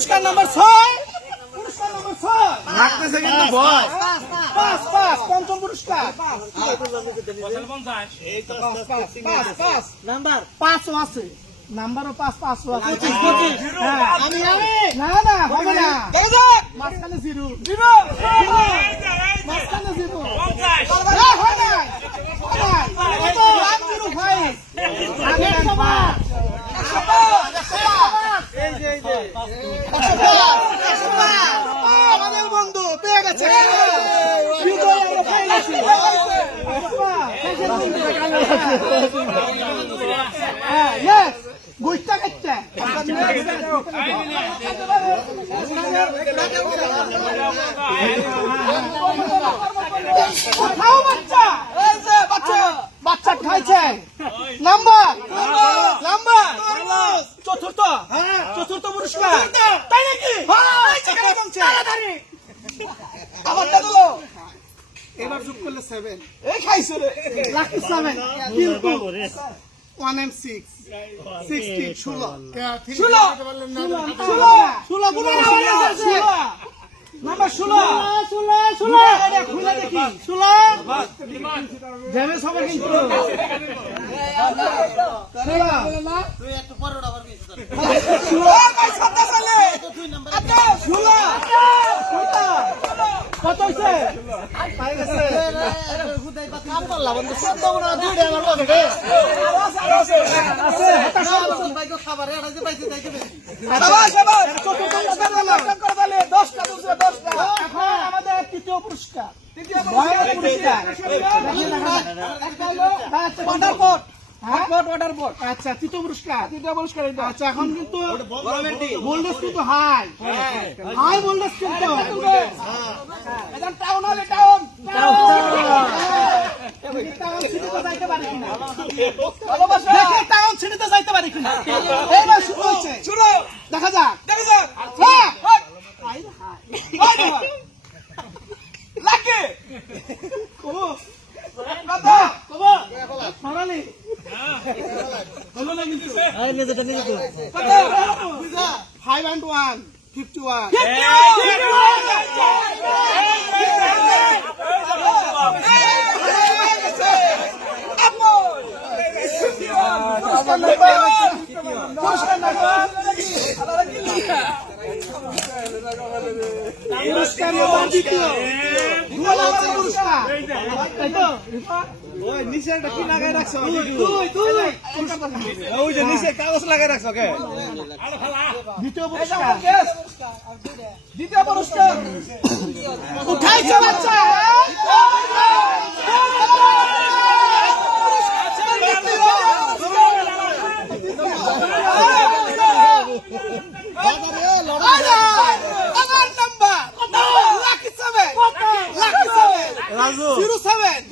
পুরস্কার নাম্বার 6 পুরস্কার নাম্বার 6 রাখতেছে কিন্তু ভয় 5 পঞ্চম পুরস্কার এই তো 5 নাম্বার 5 আছে নাম্বারও 5 আছে 25 আমি না না হবে না মাঝখানে জিরো মাঝখানে জিরো 50 হয় না কত 105 আমি আমাদের বন্ধু পেয়ে গেছে গুইটা কাটছে বাচ্চা খাইছে নাম্বার চতুর্থ চতুর্থ পুরস্কার তাই নাকি আবারটা দিল এবার যোগ করলে 7 এই খাইছো রে লাকি 7 কিন্তু 1 and 6 16 16 নাম্বার 16 খুলে দেখি 16 যাবে সবাই কিন্তু তুই একটু পরে আবার গেছিস কত হইছে কাম করলাম বন্ধু সব না দুইটা আমার পকেটে আছে খাবার এটা যে পাইছে তাই দেবে এখন আমাদের তৃতীয় পুরস্কার আচ্ছা তৃতীয় পুরস্কার আচ্ছা এখন কিন্তু ভোল্টেজ কিন্তু হাই ভোল্টেজ কিন্তু টাউন হলে টাউন টাউন ছিনিতে যাইতে পারি কিনা এইবার শুরু হচ্ছে দেখা যাক লাগে কবো সরালি হলো না কিন্তু 5 and 1 51 নিচে কি লাগাই রাখছো ওই যে নিচে কাগজ লাগাই রাখছো কে দ্বিতীয় পুরস্কার উঠাইছো বাচ্চা রাজু 0708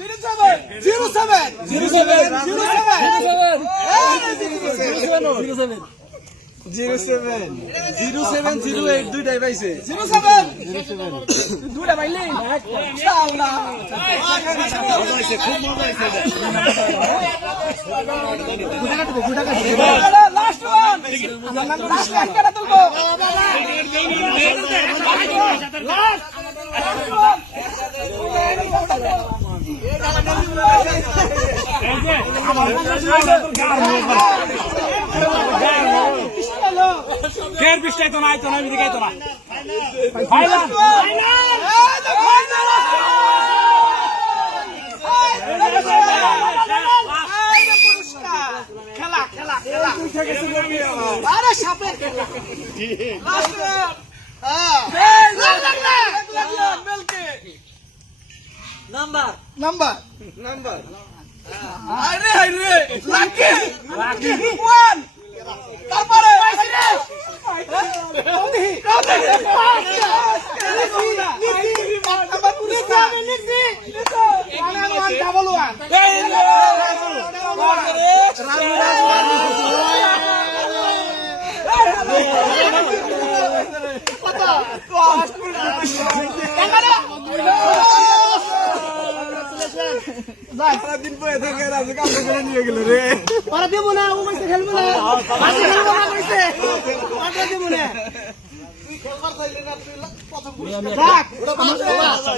দুইটাই পাইছে 07 দুইটা পাইলি ইনশাআল্লাহ খুব মজা হইছে লাস্ট ওয়ান লাস্ট একটা তুলবো কেয়ার বিষ্টাই তো নাই তো না দিকে তো না খেলা খেলা খেলা আরে সাপের নাম্বার নাম্বার নাম্বার আরে আরে লাকি লাকি 1 তারপরে ডাবল 1 সারাদিন বয়ে থেকে রাজু কামড়ে করে নিয়ে গেল রে ওরা দেবো না ও কইছে খেলবো না খেলবো না কইছে ওটা দেবো না বাঁচাইলে না তুই প্রথম রাখ পুরস্কার।